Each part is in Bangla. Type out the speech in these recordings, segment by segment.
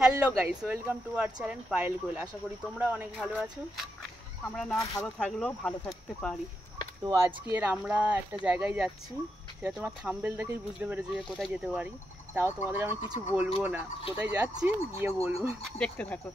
Hello guys, welcome to our channel Payel Gol. আশা করি তোমরা অনেক ভালো আছো। আমরা না ভালো থাকলেও ভালো থাকতে পারি। তো আজকের আমরা একটা জায়গায় যাচ্ছি, সেটা তোমার থাম্বনেল দেখেই বুঝতে পেরেছো যে কোথায় যেতে পারি। তাও তোমাদের আমি কিছু বলবো না, কোথায় যাচ্ছি গিয়ে বলবো, দেখতে থাকো।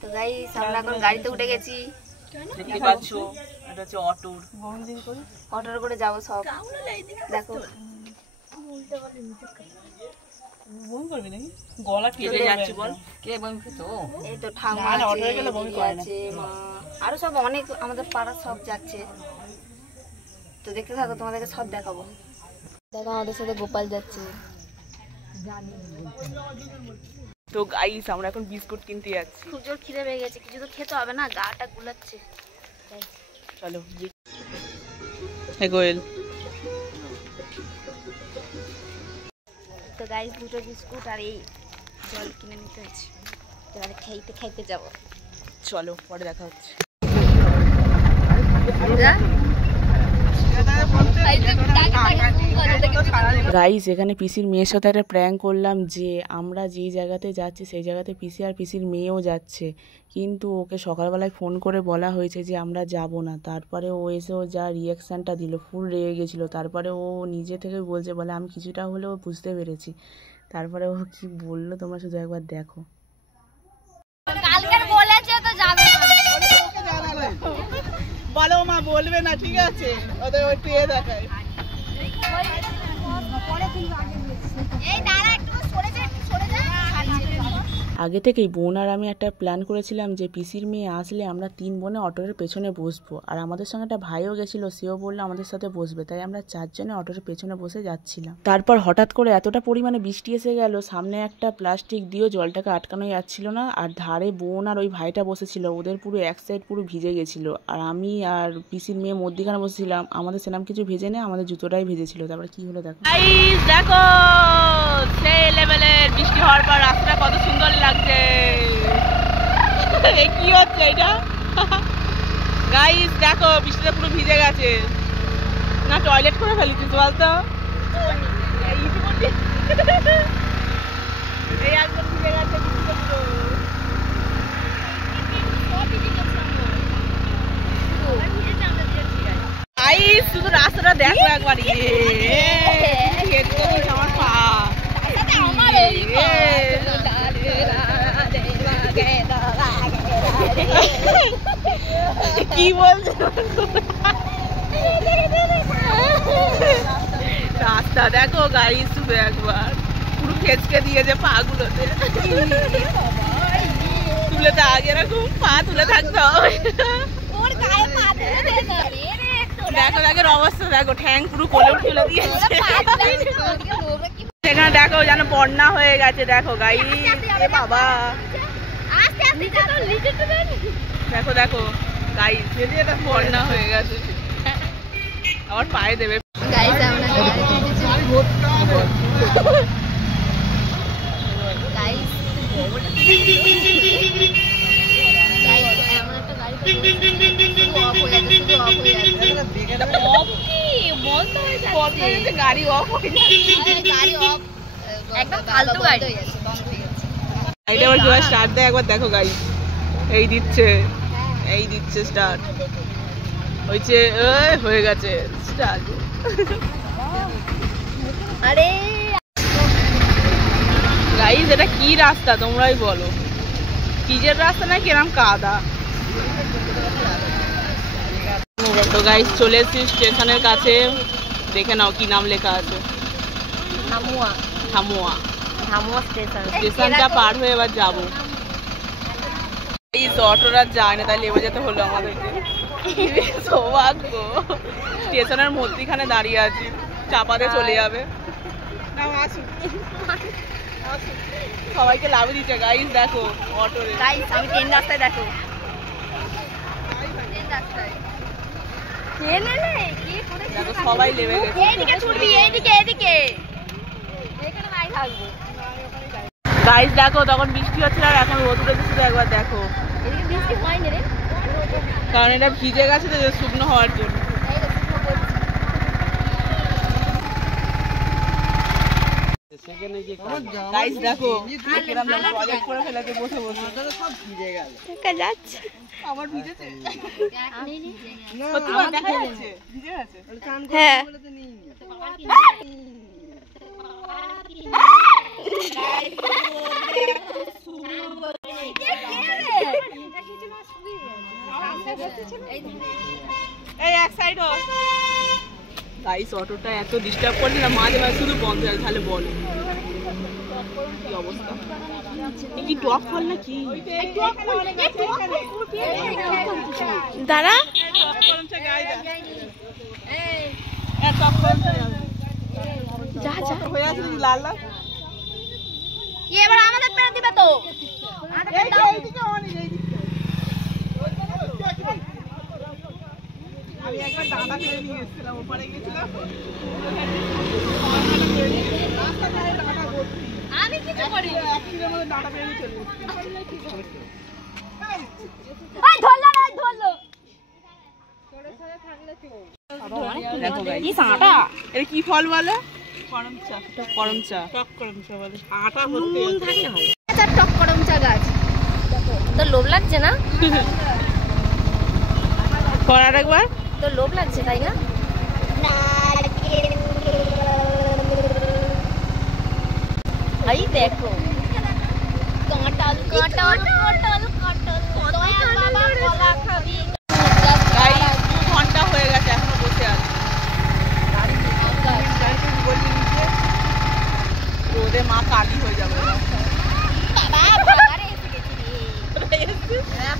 তো গাইস আমরা এখন গাড়িতে উঠে গেছি, দেখতে পাচ্ছ এটা হচ্ছে অটোর। অটোর করে যাবো সব। দেখো বমি করবি নাকি? গলা কেটে যাচ্ছে বল। কে বমি করতো? এই তো ঠাম্মা আছে, অটোয় গেলে বমি করে না। মা আরো সব অনেক আমাদের পাড়ার সব যাচ্ছে। তো দেখতে থাকো, তোমাদেরকে সব দেখাবো। দেখো আমাদের সাথে গোপাল যাচ্ছে। তো গাইস আমরা এখন বিস্কুট কিনতে যাচ্ছি। খুব জোর খিদে পেয়ে গেছে, কিছু তো খেতে হবে না, গাটা গুলাচ্ছে। চলো। হে গোয়েল। তো গাইস দুটো বিস্কুট আর এই জল কিনে নিতে হয়েছে, এবারে খাইতে খাইতে যাবো। চলো পরে দেখা হচ্ছে। গাইস এখানে পিসির মেয়ের সাথে একটা প্র্যাঙ্ক করলাম যে আমরা যেই জায়গাতে যাচ্ছি সেই জায়গাতে পিসি আর পিসির মেয়েও যাচ্ছে, কিন্তু ওকে সকালবেলায় ফোন করে বলা হয়েছে যে আমরা যাব না। তারপরে ও এসে ও যা রিয়াকশানটা দিল, ফুল রেগে গেছিলো। তারপরে ও নিজে থেকে বলছে, বলে আমি কিছুটা হলেও বুঝতে পেরেছি। তারপরে ও কি বললো তোমরা শুধু একবার দেখো। বলো মা বলবে না, ঠিক আছে? ওদের ওই পেয়ে দেখায়। আগে থেকেই বোন আর আমি একটা প্ল্যান করেছিলাম যে পিসির মেয়ে আসলে আমরা 3 বোনে অটোর পেছনে বসবো। আর আমাদের সঙ্গে একটা ভাইও গেছিলো, সেও বললো আমাদের সাথে বসবে। তাই আমরা 4 জনে অটোর পেছনে বসে যাচ্ছিলাম। তারপর হঠাৎ করে এতটা পরিমাণে বৃষ্টি এসে গেল, সামনে একটা প্লাস্টিক দিয়েও জলটাকে আটকানোই যাচ্ছিল না। আর ধারে বোন আর ওই ভাইটা বসেছিল, ওদের পুরো এক সাইড পুরো ভিজে গেছিলো। আর আমি আর পিসির মেয়ে মধ্যিখানে বসেছিলাম, আমাদের সেরকম কিছু ভেজে নেই, আমাদের জুতোটাই ভেজেছিল। তারপরে কি হলো দেখো। দেখো সেই লেভেলের বৃষ্টি হওয়ার পর রাস্তাটা কত সুন্দর লাগছে। কি হচ্ছে এটা? গাইস দেখো বৃষ্টিটা পুরো ভিজে গেছে। না টয়লেট করে ফেলেছিস বলতো? এই একদম ভিজে গেছে বৃষ্টিটা পুরো। গাইস শুধু রাস্তাটা দেখো একবার। আমার পা কি বলছো? রাস্তা দেখো গাইস শুধু একবার, পুরো খেচকে দিয়েছে পা গুলোতে। তুলে তো আগে এরকম পা তুলে থাকতে হবে। দেখো আগের অবস্থা দেখো, ঠ্যাং পুরো কোলে তুলে দিয়েছে। সেখানে দেখো যেন বন্যা হয়ে গেছে। দেখো গাইস, এ বাবা দেখো দেখো গাইস, এটা বন্যা হয়ে গেছে। আবার পায়ে দেবে। গাড়ি অফ হয়ে যাচ্ছে, স্টার্ট দেয় একবার দেখো গাইস। এই দিচ্ছে স্টার্ট হয়েছে, হয়ে গেছে স্টার্ট। আরে গাইস এটা কি রাস্তা তোমরাই বলো? পিচের রাস্তা নাকি এরকম কাদা? তো গাইস চলে এসেছি স্টেশনের কাছে, দেখে নাও কি নাম লেখা আছে। ধামুয়া স্টেশনটা পার হয়ে এবার যাবো। এই অটোরা যায় না, তাই লেবে যেতে হলো আমাদেরকে। সৌভাগ্য, স্টেশনের মধ্যিখানে দাঁড়িয়ে আছি, চাপাতে চলে যাবে। সবাইকে লাভ দিচ্ছে গাইস। দেখো অটোরে গাইস, আমি ট্রেন রাস্তায় দেখো। দেখো সবাই লেবে গেছে। গাইস দেখো তখন বৃষ্টি হচ্ছিল আর এখন রোদ উঠেছে, শুধু একবার দেখো। কারণ এটা ভিজে গেছে তো শুকনো হওয়ার জন্য। গাইস দেখো কিরকম প্রজেক্ট করে ফেলেছে বসে বসে সব ভিজে গেল যাচ্ছে আবার ভিজেছে সত্যি কথা দেখা যাচ্ছে ভিজে গেছে হ্যাঁ এই এক সাইড ও গাইস অটোটা এত ডিস্টার্ব করছে না মাঝে মাঝে শুধু বন্ধ হয়ে তাহলে বলো কি অবস্থা কি টপ ফল না কি দাঁড়া যা যা হয়ে আছে লাল লাল এবার আমাদের পেরে দিবে তো আমি একবার দাদা ফেলে নিয়ে এসেছিলাম ওপারে গেছিলাম আমি কিছু করি একদিনের মধ্যে দাদা ফেলে নিয়ে চলে দেখো গাইস এটা কি ফল বলে করমচা করমচা টক করমচা বলে আটা ভর্তি থাকে ভালো আচ্ছা টক করমচা গাছ তো লোভ লাগছে না করার একবার তো লোভ লাগছে তাই না এই দেখো কাঁঠাল কাঁঠাল কাঁঠাল কাঁঠাল বাবা কলা খাবি গাইস 2 ঘন্টা হয়ে গেছে এখনো বসে আছে রোদে মা কালি হয়ে যাবে বাবা ভাঙারে এসে গেছি রে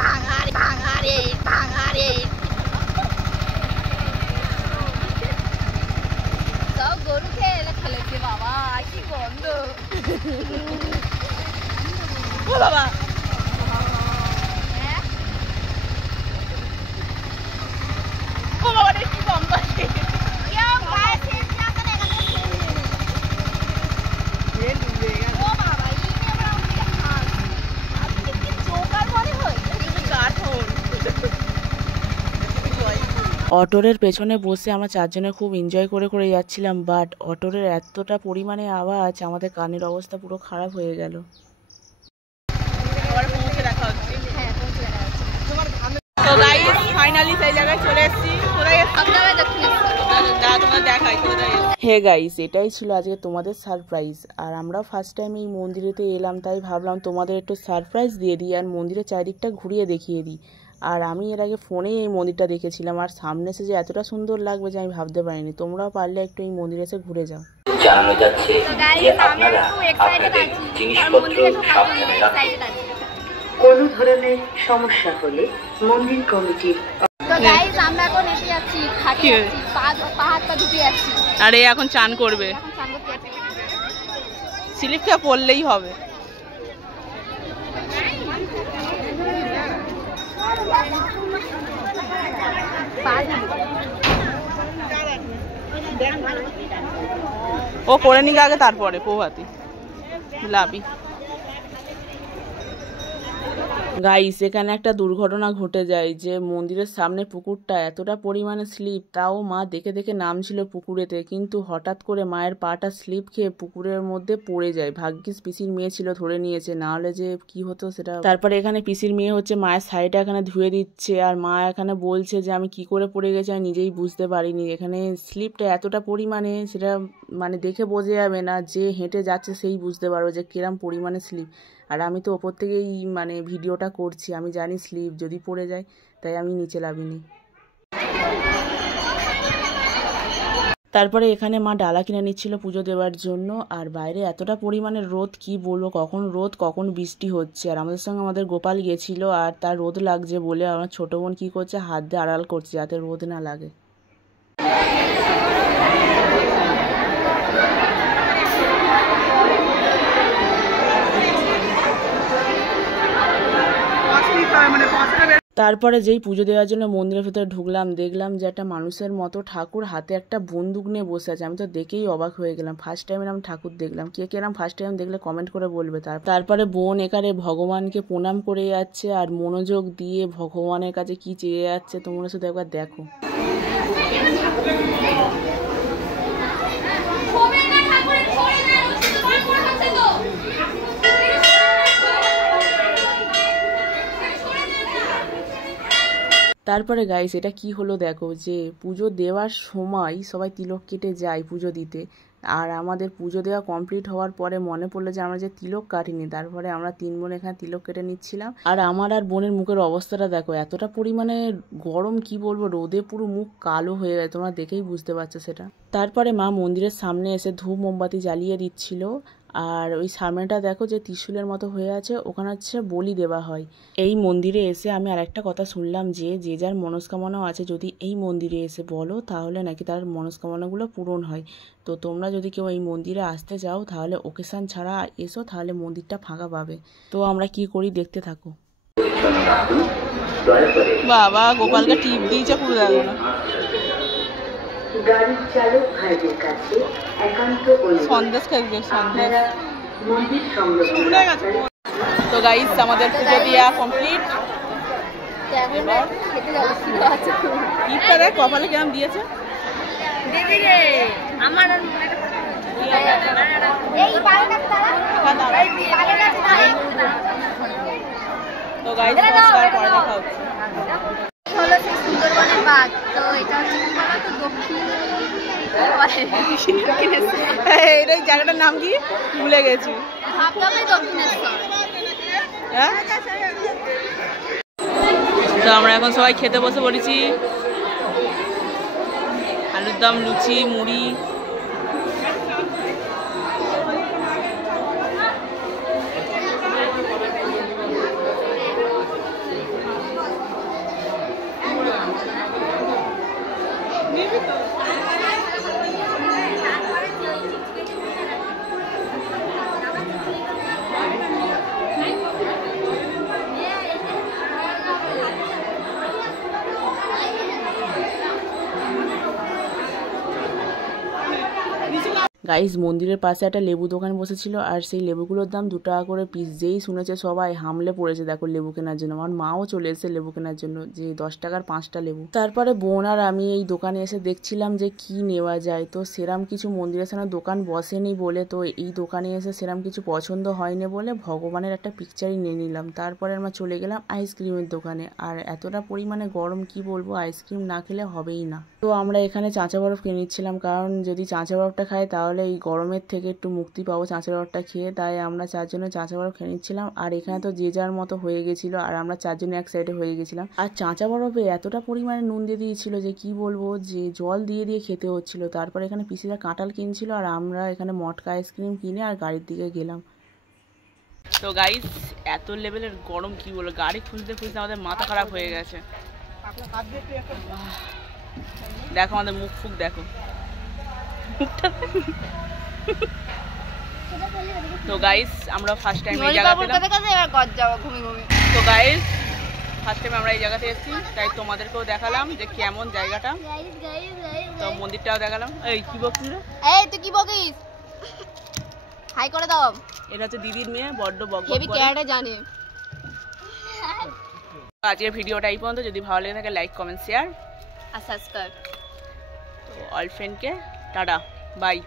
ভাঙারে ভাঙারে ভাঙারে সব গরু খেয়ে খেলেছে বাবা কি গন্ধ ও বাবা ও বাবা রে কি গন্ধ আসে কেউ গায়ে শেষ না করে এখানে রে ডুবে গেল ও বাবা এই আমরা আমি দেখতে চোকার মনে হয় কাঠন অটোরের পেছনে বসে আমরা চারজনে খুব এনজয় করে করে যাচ্ছিলাম বাট অটোরের এতটা পরিমাণে আওয়াজ আমাদের কানের অবস্থা পুরো খারাপ হয়ে গেল তো গাইস ফাইনালি সেই জায়গায় চলে এসেছি হে গাইস এটাই ছিল আজকে তোমাদের সারপ্রাইজ আর আমরা ফার্স্ট টাইম এই মন্দিরেতে এলাম তাই ভাবলাম তোমাদের একটু সারপ্রাইজ দিয়ে দিই আর মন্দিরের চারিদিকটা ঘুরিয়ে দেখিয়ে দিই আর আমি এর আগে ফোনেই এই মন্দিরটা দেখেছিলাম আর সামনে এসে যে এতটা সুন্দর লাগবে যে আমি ভাবতে পারিনি তোমরাও পারলে একটু এই মন্দিরে এসে ঘুরে যাও জানানো যাচ্ছে যে আপনারা আপনাদের জিনিসপত্র সাবধানে রাখুন কোনো ধরনের সমস্যা হলে মন্দির কমিটির তো গাইস আমরা এখন এসে যাচ্ছি খাটে যাচ্ছি পা হাত পা ধুতে যাচ্ছি আরে এখন চান করবে এখন চান করতে যাচ্ছি স্লিপ খেয়ে পড়লেই হবে ও করে নিক আগে তারপরে পৌহাতি লাভি গাইস এখানে একটা দুর্ঘটনা ঘটে যায় যে মন্দিরের সামনে পুকুরটা এতটা পরিমাণে স্লিপ তাও মা দেখে দেখে নামছিল পুকুরেতে কিন্তু হঠাৎ করে মায়ের পাটা স্লিপ খেয়ে পুকুরের মধ্যে পড়ে যায় ভাগ্যিস পিসির মেয়ে ছিল ধরে নিয়েছে না হলে যে কি হতো সেটা তারপরে এখানে পিসির মেয়ে হচ্ছে মায়ের শাড়িটা এখানে ধুয়ে দিচ্ছে আর মা এখানে বলছে যে আমি কি করে পড়ে গেছি আমি নিজেই বুঝতে পারিনি এখানে স্লিপটা এতটা পরিমাণে সেটা মানে দেখে বোঝা যাবে না যে হেঁটে যাচ্ছে সেই বুঝতে পারবে যে কিরম পরিমাণে স্লিপ আর আমি তো ওপর থেকেই মানে ভিডিওটা করছি আমি জানি স্লিপ যদি পড়ে যায় তাই আমি নিচে নামিনি তারপরে এখানে মা ডালা কিনে নিচ্ছিল পুজো দেওয়ার জন্য আর বাইরে এতটা পরিমাণে রোদ কি বলবো কখন রোদ কখন বৃষ্টি হচ্ছে আর আমাদের সঙ্গে আমাদের গোপাল গিয়েছিল আর তার রোদ লাগছে বলে আমার ছোটো বোন কী করছে হাত দিয়ে আড়াল করছে যাতে রোদ না লাগে তারপরে যেই পুজো দেওয়ার জন্য মন্দিরের ভেতরে ঢুকলাম দেখলাম যে একটা মানুষের মতো ঠাকুর হাতে একটা বন্দুক নিয়ে বসে আছে আমি তো দেখেই অবাক হয়ে গেলাম ফার্স্ট টাইম আমি ঠাকুর দেখলাম কে কেরাম ফার্স্ট টাইম দেখলে কমেন্ট করে বলবে তারপরে বোন এখানে ভগবানকে প্রণাম করে যাচ্ছে আর মনোযোগ দিয়ে ভগবানের কাছে কি চেয়ে যাচ্ছে তোমরা শুধু একবার দেখো তারপরে গাইস এটা কি হলো দেখো, যে পুজো দেওয়ার সময় সবাই তিলক কেটে যায় পুজো দিতে, আর আমাদের পুজো দেওয়া কমপ্লিট হওয়ার পরে মনে পড়লো যে আমরা যে তিলক কাটিনি। তারপরে আমরা 3 বোন এখানে তিলক কেটে নিচ্ছিলাম। আর আমার আর বোনের মুখের অবস্থাটা দেখো, এতটা পরিমাণে গরম কি বলবো, রোদে পুরো মুখ কালো হয়ে গেছে, তোমরা দেখেই বুঝতে পারছো সেটা। তারপরে মা মন্দিরের সামনে এসে ধূপ মোমবাতি জ্বালিয়ে দিচ্ছিল। আর ওই সামনেটা দেখো যে ত্রিশূলের মতো হয়ে আছে, ওখানে হচ্ছে বলি দেওয়া হয়। এই মন্দিরে এসে আমি আরেকটা কথা শুনলাম যে যে যার মনস্কামনাও আছে যদি এই মন্দিরে এসে বলো তাহলে নাকি তার মনস্কামনাগুলো পূরণ হয়। তো তোমরা যদি কেউ এই মন্দিরে আসতে চাও তাহলে ওকেশান ছাড়া এসো, তাহলে মন্দিরটা ফাঁকা পাবে। তো আমরা কি করি দেখতে থাকো। বাবা গোপালকে টিপ দিয়েছে পুরো, দেখো না। গাড়ির চালক ভাইদের কাছে একান্ত সন্দেশ খাইবে, সন্দেশ। মন্দির সংলগ্ন তো গাইস আমাদের পুজো দেওয়া কমপ্লিট। টিপটা দেখ কপালে কেমন দিয়েছে। তো গাইস পরে দেখা হচ্ছে। হলো সেই সুন্দরবনের বাঘ। তো এটা হচ্ছে কি বলো তো, দক্ষিণ এই জায়গাটার নাম কি ভুলে গেছি। দক্ষিণেশ্বর। হ্যাঁ, তো আমরা এখন সবাই খেতে বসে পড়েছি। আলুর দম, লুচি, মুড়ি। গাইস মন্দিরের পাশে একটা লেবু দোকান বসেছিল, আর সেই লেবুগুলোর দাম 2 টাকা করে পিস। যেই শুনেছে সবাই হামলে পড়েছে দেখো লেবু কেনার জন্য। আমার মাও চলে এসেছে লেবু কেনার জন্য, যে 10 টাকার 5টা লেবু। তারপরে বোন আর আমি এই দোকানে এসে দেখছিলাম যে কি নেওয়া যায়। তো সেরাম কিছু মন্দিরের সামনে দোকান বসেনি বলে, তো এই দোকানে এসে সেরাম কিছু পছন্দ হয়নি বলে ভগবানের একটা পিকচারই নিয়ে নিলাম। তারপরে আমরা চলে গেলাম আইসক্রিমের দোকানে। আর এতটা পরিমাণে গরম কি বলবো, আইসক্রিম না খেলে হবেই না। তো আমরা এখানে চাঁচা বরফ কিনে নিচ্ছিলাম, কারণ যদি চাঁচা বরফটা খাই তাহলে এই গরমের থেকে একটু মুক্তি পাবো চাঁচা বরফটা খেয়ে। তাই আমরা 4 জনে চাঁচা বরফ খেয়ে নিচ্ছিলাম। আর এখানে তো যে যার মতো হয়ে গেছিলো, আর আমরা 4 জনে এক সাইডে হয়ে গেছিলাম। আর চাঁচা বরফে এতটা পরিমাণে নুন দিয়ে দিয়েছিল যে কি বলবো, যে জল দিয়ে দিয়ে খেতে হচ্ছিল। তারপরে এখানে পিসিরা কাঁঠাল কিনছিল, আর আমরা এখানে মটকা আইসক্রিম কিনে আর গাড়ির দিকে গেলাম। তো গাইস এত লেভেলের গরম কি বলবো, গাড়ি খুঁজতে খুঁজতে আমাদের মাথা খারাপ হয়ে গেছে। দেখো আমাদের মুখ ফুক দেখো। তো গাইস আমরা ফার্স্ট টাইম এই জায়গাতে তো গাইস ফার্স্ট টাইম আমরা এই জায়গাতে এসেছি, তাই তোমাদেরকেও দেখালাম যে কেমন জায়গাটা। তো মন্দিরটাও দেখালাম। এই কি বকছিস রে? এই তুই কি বকিস? হাই করে দাও। এটা হচ্ছে দিদির মেয়ে, বড্ড বক বক হেভি করে। ক্যারেক্টার জানে। আজকের ভিডিওটা এই পর্যন্ত। যদি ভালো লেগে থাকে লাইক, কমেন্ট, শেয়ার আর সাবস্ক্রাইব। তো অল ফ্রেন্ডকে টাটা, বাই।